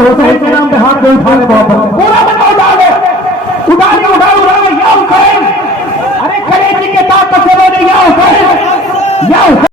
हुसैन के नाम पे हाथ दे उठा ले मोहब्बत पूरा बना उठा ले उठा ले या हुसैन। अरे कलेजी के ताकत से बोले या हुसैन या हुसैन।